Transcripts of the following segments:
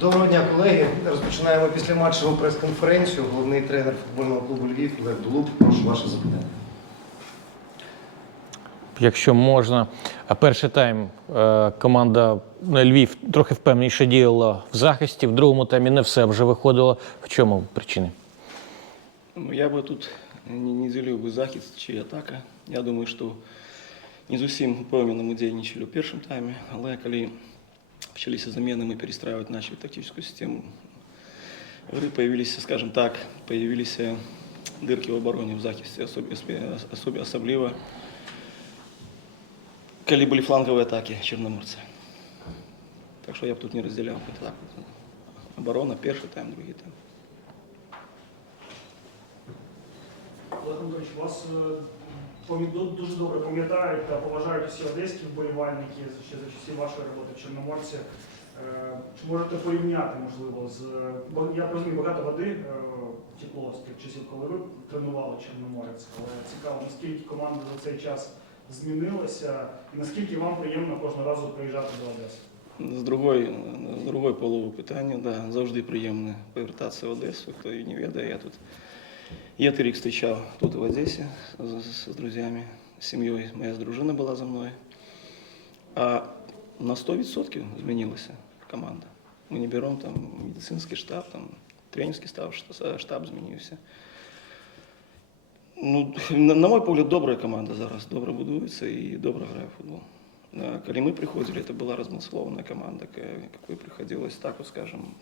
Доброго дня, колеги. Розпочинаємо післяматчеву прес-конференцію. Головний тренер футбольного клубу Львів Олег Дулуб. Прошу ваше запитання. Якщо можна, А перший тайм е, команда ну, Львів трохи впевненіше діяла в захисті. В другому таймі не все вже виходило. В чому причини? Ну, Я би тут не, не ділив би захист чи атака. Я думаю, що не зовсім впевнено ми дійничали у першому таймі, але коли почалися заміни, ми перестраювати почали тактичну систему. Гри появилися, скажімо так, появилися дирки в обороні в захисті, особ- особ- особливо коли були флангові атаки Чорноморця. Так що я б тут не розділяв. Це так. от. Оборона, перший тайм, другий тайм. Олег Анатолійович, вас е, пам'ят- ду- дуже добре пам'ятають та поважають усі одеські вболівальники ще за часів вашої роботи в Чорноморці. Е, Чи можете порівняти, можливо, з бо я розумію, багато води е, текло з тих часів, коли ви тренували Чорноморець, але цікаво, наскільки команда за цей час змінилася і наскільки вам приємно кожного разу приїжджати до Одеси? З другої, з другої полови питання, да, завжди приємно повертатися в Одесу. Хто її не ведає, я тут я рік зустрічав тут в Одесі з, з, з друзями, з сім'єю. Моя дружина була за мною. А на 100% змінилася команда. Ми не беремо там медицинський штаб, там тренерський штаб, штаб, штаб змінився. Ну, на, на мой погляд, добра команда зараз, добре будується і добре грає в футбол. А, Коли мы приходили, это была разнословная команда, к- какой приходилось так вот, скажем,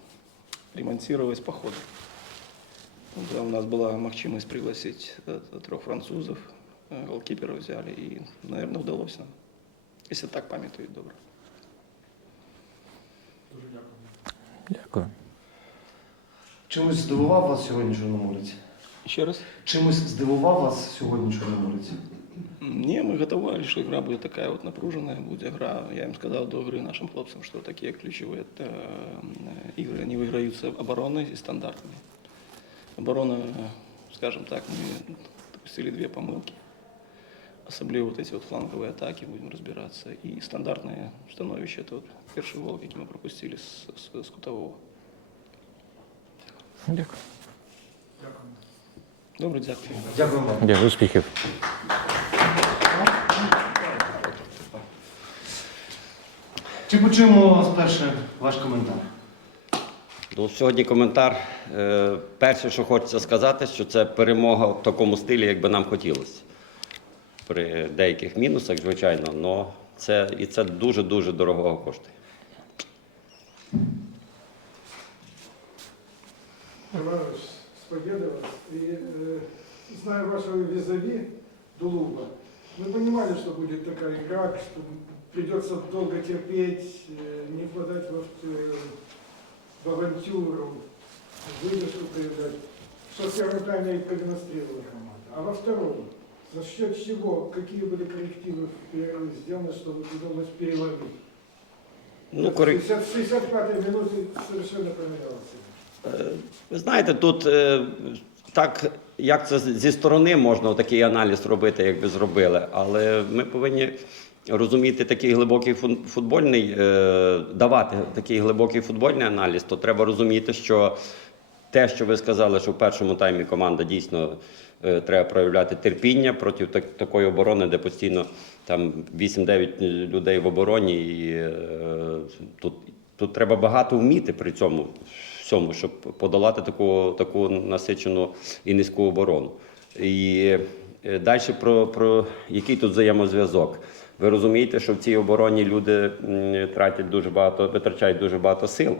ремонтировать по ходу. Да, у нас была возможность пригласить э, трех французов, э, голкипера взяли, и, наверное, удалось нам. Если так памятует добро. Дуже дякую. Дякую. Чимось здивував вас сьогодні Чорноморець? Еще раз. Чимось здивував вас сьогодні Чорноморець? Не, мы готовили, что игра будет такая вот напруженная, будет игра. Я им сказал до игры нашим хлопцам, что такие ключевые э, игры, они выиграются обороной и стандартами. Оборона, э, скажем так, мы допустили две помылки. Особливо вот эти вот фланговые атаки, будем разбираться. И стандартное становище, это вот первый гол, який мы пропустили с, с, с кутового. Дякую. Дякую. Добре, дякую. Дякую вам. Дякую, успіхів. Чи почуємо спершу ваш коментар? Ну, сьогодні коментар. Е, Перше, що хочеться сказати, що це перемога в такому стилі, як би нам хотілося. При деяких мінусах, звичайно, але це, і це дуже-дуже дорого коштує. Товарищ, с победой вас. И э, зная вашего визави, Дулуба, мы понимали, что будет такая игра, что придется долго терпеть, э, не впадать в, э, в авантюру, выдержку проявлять, что в первом тайме и продемонстрировала команда. А во втором, за счет чего, какие были коррективы в перерыве сделаны, чтобы удалось переломить? Ну, В корик... 60 65-й минуте совершенно поменялся. Ви знаєте, тут е, так, як це зі сторони можна такий аналіз робити, як би зробили, але ми повинні розуміти такий глибокий футбольний, е, давати такий глибокий футбольний аналіз, то треба розуміти, що те, що ви сказали, що в першому таймі команда дійсно е, треба проявляти терпіння проти такої оборони, де постійно там 8-9 людей в обороні, і е, тут, тут треба багато вміти при цьому всьому, щоб подолати таку, таку насичену і низьку оборону. І далі про, про який тут взаємозв'язок. Ви розумієте, що в цій обороні люди тратять дуже багато, витрачають дуже багато сил.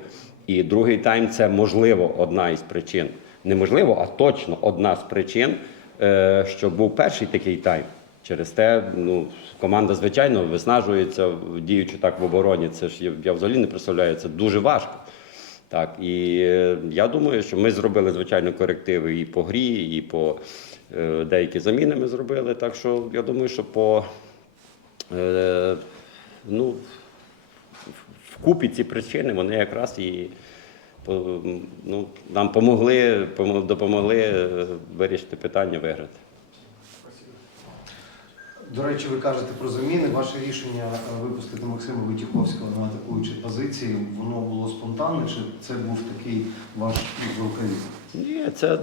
І другий тайм це можливо одна із причин. Неможливо, а точно одна з причин, е, що був перший такий тайм. Через те, ну, команда, звичайно, виснажується, діючи так в обороні. Це ж я, взагалі не представляю, це дуже важко. Так, і е, я думаю, що ми зробили звичайно корективи і по грі, і по е, деякі заміни ми зробили. Так що я думаю, що по е, ну, вкупі ці причини вони якраз і ну, нам помогли, допомогли е, вирішити питання, виграти. До речі, ви кажете про заміни. Ваше рішення е, випустити Максима Витіховського на атакуючій позиції, воно було спонтанне, чи це був такий ваш рукавіт? Ні, це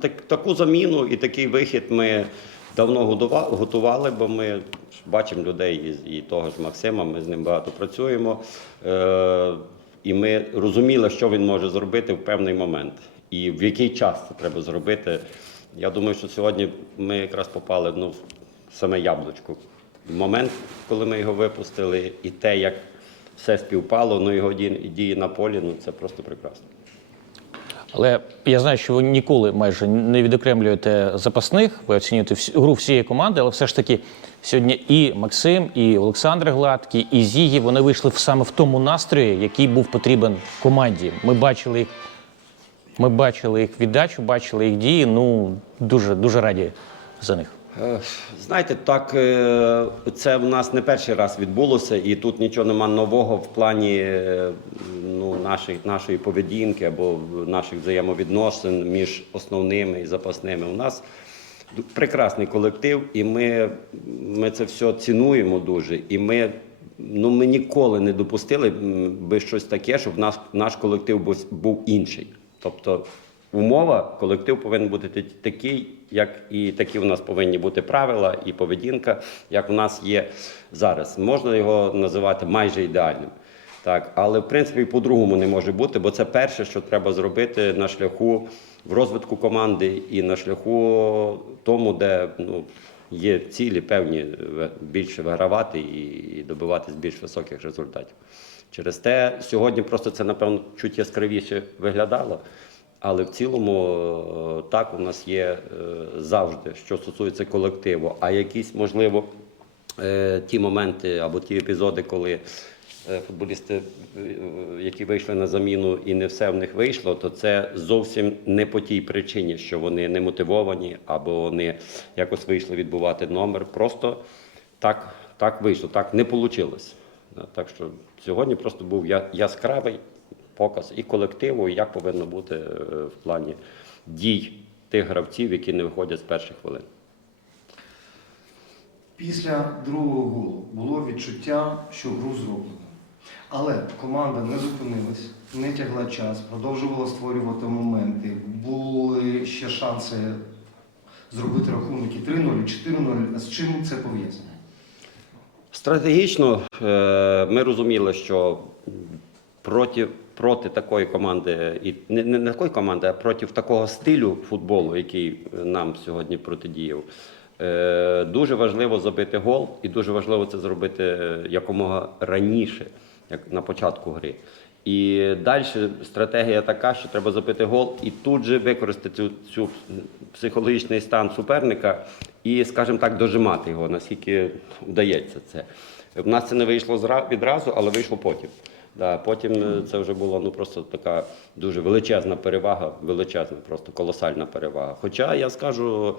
так, таку заміну і такий вихід ми давно готували, бо ми бачимо людей і, того ж Максима, ми з ним багато працюємо. Е, і ми розуміли, що він може зробити в певний момент і в який час це треба зробити. Я думаю, що сьогодні ми якраз попали ну, в саме яблучко. Момент, коли ми його випустили, і те, як все співпало, ну його дії на полі, ну це просто прекрасно. Але я знаю, що ви ніколи майже не відокремлюєте запасних, ви оцінюєте гру всієї команди, але все ж таки сьогодні і Максим, і Олександр Гладкий, і Зігі вони вийшли саме в тому настрої, який був потрібен команді. Ми бачили їх, ми бачили їх віддачу, бачили їх дії. Ну дуже дуже раді за них. Е, Знаєте, так е, це в нас не перший раз відбулося, і тут нічого нема нового в плані е, ну, нашої, нашої поведінки або наших взаємовідносин між основними і запасними. У нас прекрасний колектив, і ми, ми це все цінуємо дуже. І ми, ну, ми ніколи не допустили би щось таке, щоб наш, наш колектив був, був інший. Тобто умова, колектив повинен бути такий, як і такі у нас повинні бути правила і поведінка, як у нас є зараз. Можна його називати майже ідеальним. Так, але в принципі по-другому не може бути, бо це перше, що треба зробити на шляху в розвитку команди і на шляху тому, де ну, є цілі певні більше вигравати і добиватись більш високих результатів. Через те сьогодні просто це, напевно, чуть яскравіше виглядало. Але в цілому е, так у нас є е, завжди, що стосується колективу. А якісь, можливо, е, ті моменти або ті епізоди, коли футболісти, які вийшли на заміну і не все в них вийшло, то це зовсім не по тій причині, що вони не мотивовані або вони якось вийшли відбувати номер. Просто так, так вийшло, так не вийшло. Так що сьогодні просто був яскравий показ і колективу, і як повинно бути е, в плані дій тих гравців, які не виходять з перших хвилин. Після другого голу було відчуття, що гру зроблено. Але команда не зупинилась, не тягла час, продовжувала створювати моменти. Були ще шанси зробити рахунок і 3-0, 4-0. З чим це пов'язано? Стратегічно е, ми розуміли, що проти, проти такої команди, і не, не такої команди, а проти такого стилю футболу, який нам сьогодні протидіяв, е, дуже важливо забити гол, і дуже важливо це зробити якомога раніше, як на початку гри. І далі стратегія така, що треба забити гол і тут же використати цю, цю психологічний стан суперника і, скажімо так, дожимати його, наскільки вдається це. У нас це не вийшло відразу, але вийшло потім. Да, потім е, це вже була ну, просто така дуже величезна перевага, величезна, просто колосальна перевага. Хоча я скажу,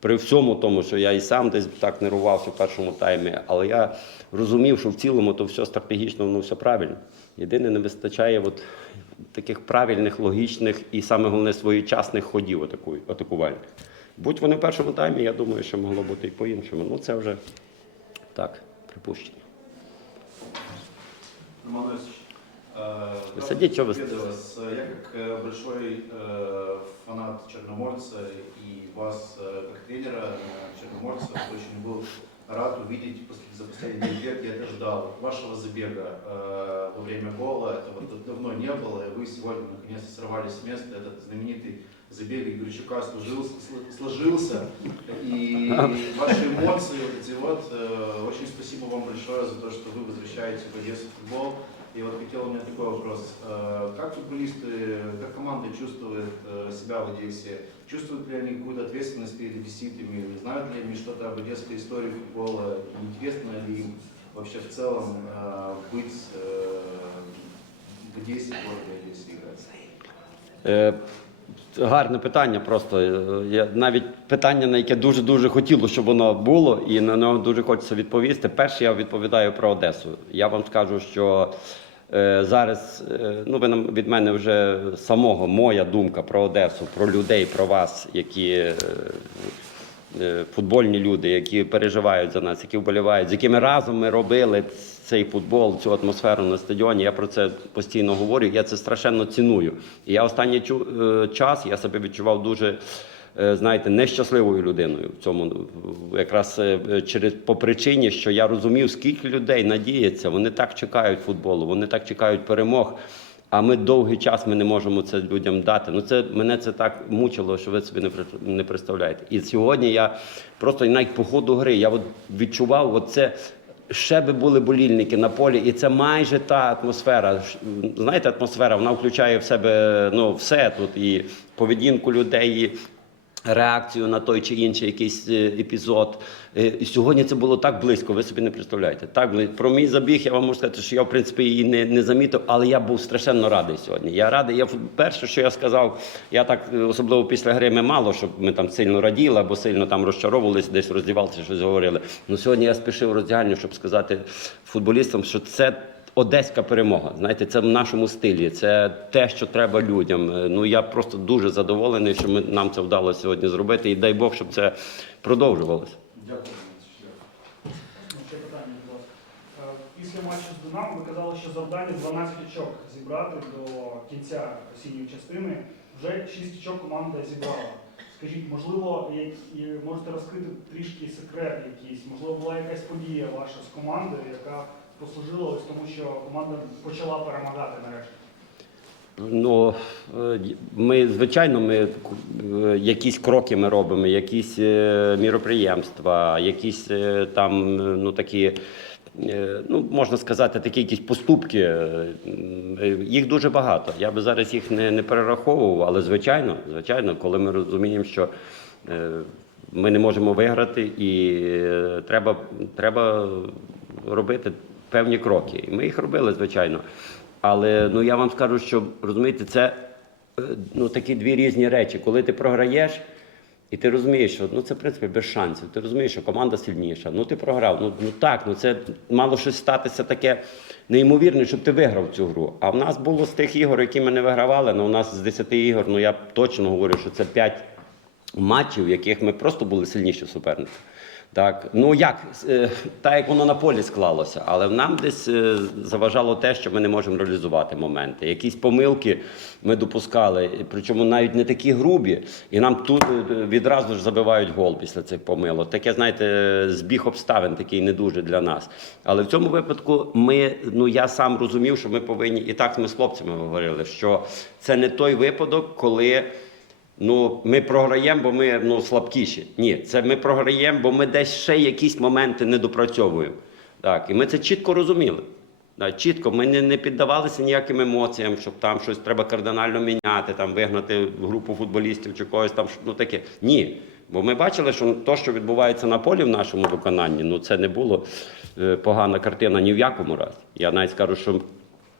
при всьому тому, що я і сам десь так нервувався в першому таймі, але я розумів, що в цілому то все стратегічно, воно все правильно. Єдине, не вистачає от таких правильних, логічних і саме головне своєчасних ходів атаку- атакувальних. Будь вони в першому таймі, я думаю, що могло бути і по-іншому. Ну це вже так, припущення. Роман Садитесь, что вы-. Я как э, большой э, фанат Черноморца и вас э, как тренера э, Черноморца очень был рад увидеть за последний лет, я это ждал, вашего забега э, во время гола. Этого д- давно не было, и вы сегодня наконец-то сорвались с места. Этот знаменитый забег Игорчука сложился, сл- сложился. И ваши эмоции, вот эти вот, очень спасибо вам большое за то, что вы возвращаете в Одессу футбол. И вот хотел у меня такой вопрос. Э, Как футболисты, как команда чувствует э, себя в Одессе? Чувствуют ли они какую-то ответственность перед одесситами? Знают ли они что-то об одесской истории футбола? Интересно ли им вообще в целом э, быть э, в Одессе, в городе Одессе играть? Гарне питання просто. Я, навіть питання, на яке дуже-дуже хотіло, щоб воно було, і на нього дуже хочеться відповісти. Перше, я відповідаю про Одесу. Я вам скажу, що е, зараз, е, ну ви нам- від мене вже самого моя думка про Одесу, про людей, про вас, які е, футбольні люди, які переживають за нас, які вболівають, з якими разом ми робили цей футбол, цю атмосферу на стадіоні. Я про це постійно говорю. Я це страшенно ціную. І я останній е, час я себе відчував дуже. е, Знаєте, нещасливою людиною в цьому е, якраз е, через по причині, що я розумів, скільки людей надіється, вони так чекають футболу, вони так чекають перемог. А ми довгий час ми не можемо це людям дати. Ну це мене це так мучило, що ви собі не не представляєте. І сьогодні я просто навіть по ходу гри я от відчував, от це ще би були болільники на полі, і це майже та атмосфера. Знаєте, атмосфера вона включає в себе ну все тут і поведінку людей. І реакцію на той чи інший якийсь е, епізод. Е, І сьогодні це було так близько, ви собі не представляєте. Так близько. Про мій забіг я вам можу сказати, що я в принципі її не, не замітив, але я був страшенно радий сьогодні. Я радий. Я перше, що я сказав, я так е, особливо після гри ми мало, щоб ми там сильно раділи або сильно там розчаровувалися, десь роздівалися, щось говорили. Ну сьогодні я спішив роздягальню, щоб сказати футболістам, що це. Одеська перемога. Знаєте, це в нашому стилі. Це те, що треба людям. Е, Ну я просто дуже задоволений, що ми нам це вдалося сьогодні зробити. І дай Бог, щоб це продовжувалося. Ну, ще питання, будь ласка. Е, Після матчу з Динамо ви казали, що завдання 12 очок зібрати до кінця осінньої частини. Вже 6 очок команда зібрала. Скажіть, можливо, можете розкрити трішки секрет якийсь, можливо, була якась подія ваша з командою, яка послужила ось тому, що команда почала перемагати нарешті. Ну е, ми звичайно, ми е, якісь кроки ми робимо, якісь е, міроприємства, якісь там ну такі. Ну, можна сказати, такі якісь поступки. Їх дуже багато. Я би зараз їх не, не перераховував, але звичайно, звичайно, коли ми розуміємо, що ми не можемо виграти, і треба, треба робити певні кроки. І ми їх робили, звичайно. Але ну я вам скажу, що розумієте, це е, ну такі дві різні речі. Коли ти програєш, і ти розумієш, що ну це в принципі без шансів. Ти розумієш, що команда сильніша. Ну ти програв. Ну, ну так, ну це мало щось статися таке неймовірне, щоб ти виграв цю гру. А в нас було з тих ігор, які ми не вигравали. Ну у нас з 10 ігор, ну я точно говорю, що це 5 матчів, в яких ми просто були сильніші суперники. Так, ну як, е, так як воно на полі склалося, але нам десь е, заважало те, що ми не можемо реалізувати моменти. Якісь помилки ми допускали, причому навіть не такі грубі, і нам тут е, відразу ж забивають гол після цих помилок. Таке, знаєте, збіг обставин такий не дуже для нас. Але в цьому випадку ми, ну я сам розумів, що ми повинні, і так ми з хлопцями говорили, що це не той випадок, коли. Ну, ми програємо, бо ми ну, слабкіші. Ні, це ми програємо, бо ми десь ще якісь моменти не допрацьовуємо. Так, і ми це чітко розуміли. Так, чітко, ми не, не піддавалися ніяким емоціям, щоб там щось треба кардинально міняти, там вигнати групу футболістів чи когось там ну таке. Ні. Бо ми бачили, що те, що відбувається на полі в нашому виконанні, ну це не було е, погана картина ні в якому разі. Я навіть скажу, що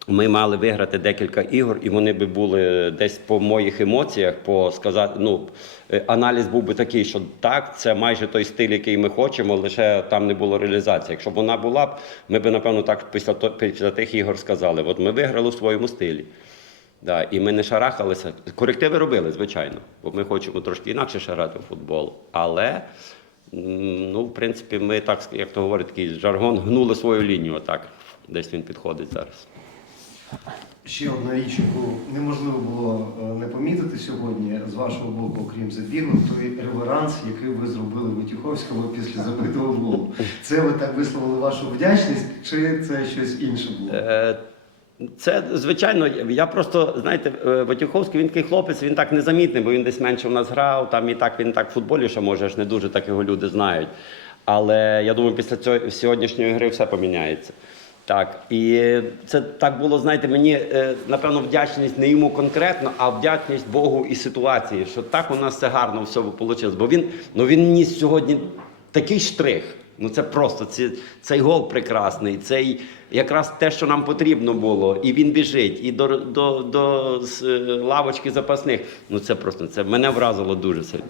ми мали виграти декілька ігор, і вони би були десь по моїх емоціях, по сказати, ну е, аналіз був би такий, що так, це майже той стиль, який ми хочемо, лише там не було реалізації. Якщо б вона була б, ми б напевно так після після тих ігор сказали: от ми виграли у своєму стилі. Да, і ми не шарахалися. Корективи робили, звичайно, бо ми хочемо трошки інакше ще грати в футбол. Але ну, в принципі, ми так, як то говорить, такий жаргон, гнули свою лінію. Отак, десь він підходить зараз. Ще одна річ, яку неможливо було е, не помітити сьогодні з вашого боку, окрім забігу, той реверанс, який ви зробили Витюховському після забитого голу. Це ви так висловили вашу вдячність, чи це щось інше було? Е, Це звичайно, я просто знаєте, е, Ватюховський він такий хлопець, він так незамітний, бо він десь менше в нас грав. Там і так він так в футболі, що може ж не дуже так його люди знають. Але я думаю, після цього сьогоднішньої гри все поміняється. Так, і це так було, знаєте, мені е, напевно вдячність не йому конкретно, а вдячність Богу і ситуації, що так у нас все гарно все вийшло. Бо він, ну він ніс сьогодні такий штрих. Ну це просто ці, цей гол прекрасний, цей якраз те, що нам потрібно було. І він біжить, і до, до, до е, лавочки запасних. Ну це просто це мене вразило дуже сильно.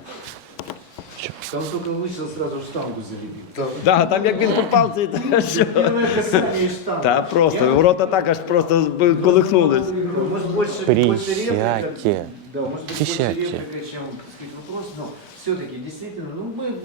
Там только вышел, сразу штангу залепил. Да, там як він попав, це та, що. Первое касание и штанга. Та просто ворота так аж просто зб- колихнулись. Может, больше, больше реплика, Присядьте. да, может быть, Присядьте. больше реплика, чем так сказать, вопрос, но все-таки действительно, ну мы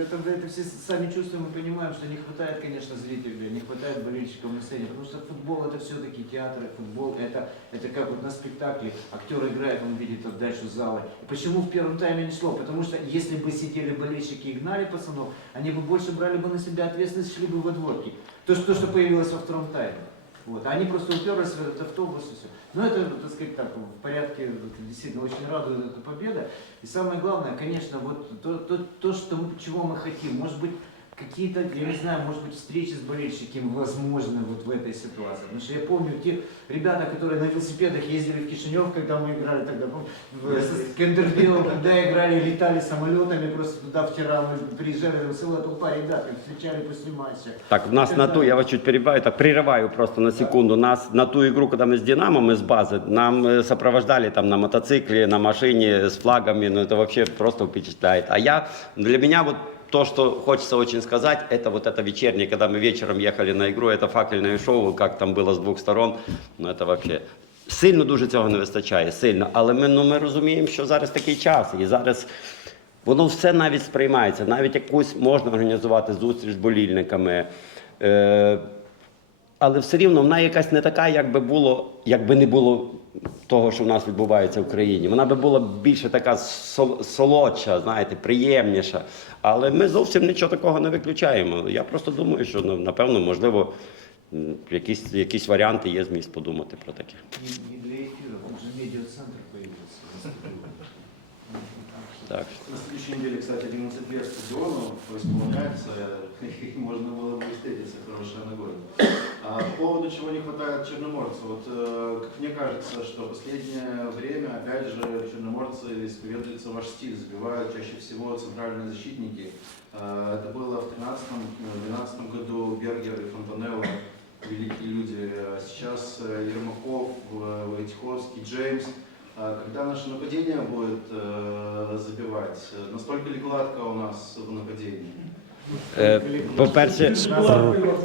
это, это все сами чувствуем и понимаем, что не хватает, конечно, зрителей, не хватает болельщиков на сцене, потому что футбол это все-таки театр, футбол это, это как вот на спектакле, актер играет, он видит отдачу зала. Почему в первом тайме не шло? Потому что если бы сидели болельщики и гнали пацанов, они бы больше брали бы на себя ответственность, шли бы во дворки. То, что, то, что появилось во втором тайме. Вот. А они просто уперлись в этот автобус и все. Но это, так сказать, так, в порядке, это действительно очень радует эта победа. И самое главное, конечно, вот то, то, то что, чего мы хотим. Может быть, какие-то, я не знаю, может быть, встречи с болельщиками возможны вот в этой ситуации. Потому что я помню те ребята, которые на велосипедах ездили в Кишинев, когда мы играли тогда, в- с когда играли, летали самолетами просто туда вчера, мы приезжали, целая толпа ребят, их встречали после матча. Так, в нас на ту, я вас чуть перебиваю, так прерываю просто на секунду. Нас на ту игру, когда мы с Динамо, мы с базы, нам э, сопровождали там на мотоцикле, на машине с флагами, ну это вообще просто впечатляет. А я, для меня вот то, что хочется очень сказать, это вот это вечернее, когда мы вечером ехали на игру, это факельне шоу, как там було з двох сторон, ну це вообще. Сильно дуже цього не вистачає, сильно. Але ми, ну, ми розуміємо, що зараз такий час, і зараз Воно все навіть сприймається, навіть якусь можна організувати зустріч з болільниками. Е, але все рівно вона якась не така, як би було, якби не було того, що в нас відбувається в країні. Вона би була більше така сол- солодша, знаєте, приємніша. Але ми зовсім нічого такого не виключаємо. Я просто думаю, що ну, напевно, можливо, якісь, якісь варіанти є зміст подумати про таке. Не, для эфира, он же медиацентр появился. Так. Следующей неделе, кстати, 11 лет стадиону исполняется, и можно было бы встретиться, хорошая нагода. А по поводу чего не хватает черноморцу, вот э, как мне кажется, что последнее время, опять же, черноморцы исповедуется ваш стиль, забивают чаще всего центральные защитники. Э, Это было в 2013-2012 году Бергер и Фонтанелло, великие люди. А сейчас э, Ермаков, э, Войтиховский, Джеймс. Когда наше нападение будет э, забивать? Настолько ли гладко у нас в нападении? Е, По-перше,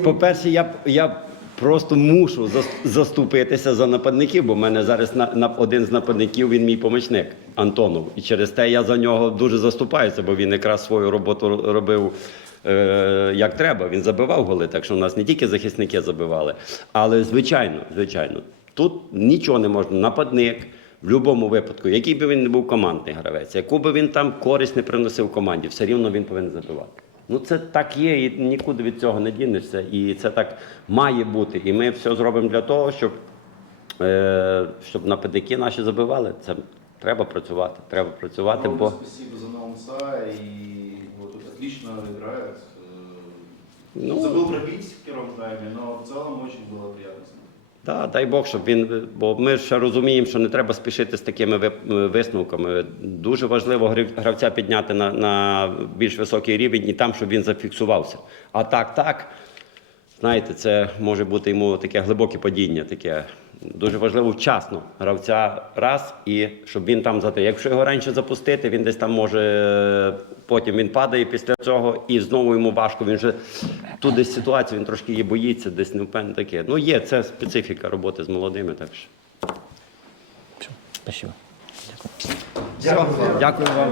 по-перше, я, я просто мушу зас- заступитися за нападників, бо в мене зараз на, на, один з нападників він мій помічник Антонов. І через те я за нього дуже заступаюся, бо він якраз свою роботу робив. е, Як треба, він забивав голи, так що у нас не тільки захисники забивали. Але звичайно, звичайно, тут нічого не можна. Нападник в будь-якому випадку, який би він не був командний гравець, яку би він там користь не приносив команді, все рівно він повинен забивати. Ну це так є, і нікуди від цього не дінешся. І це так має бути. І ми все зробимо для того, щоб, е, щоб нападники наші забивали. Це треба працювати. Треба працювати, Огромное бо спасибо за Наумца, и вот тут отлично играет. Э, Ну. Забыл пробить в первом тайме, но в целом очень было приятно. Да, дай Бог, щоб він. Бо ми ще розуміємо, що не треба спішити з такими висновками. Дуже важливо гравця підняти на, на більш високий рівень і там, щоб він зафіксувався. А так, так, знаєте, це може бути йому таке глибоке падіння. Таке. Дуже важливо вчасно гравця раз і щоб він там зати. Якщо його раніше запустити, він десь там може потім він падає після цього, і знову йому важко. Він вже тут десь ситуація, він трошки її боїться, десь не впевнений таке. Ну є це специфіка роботи з молодими. Так що спасибо. дякую вам.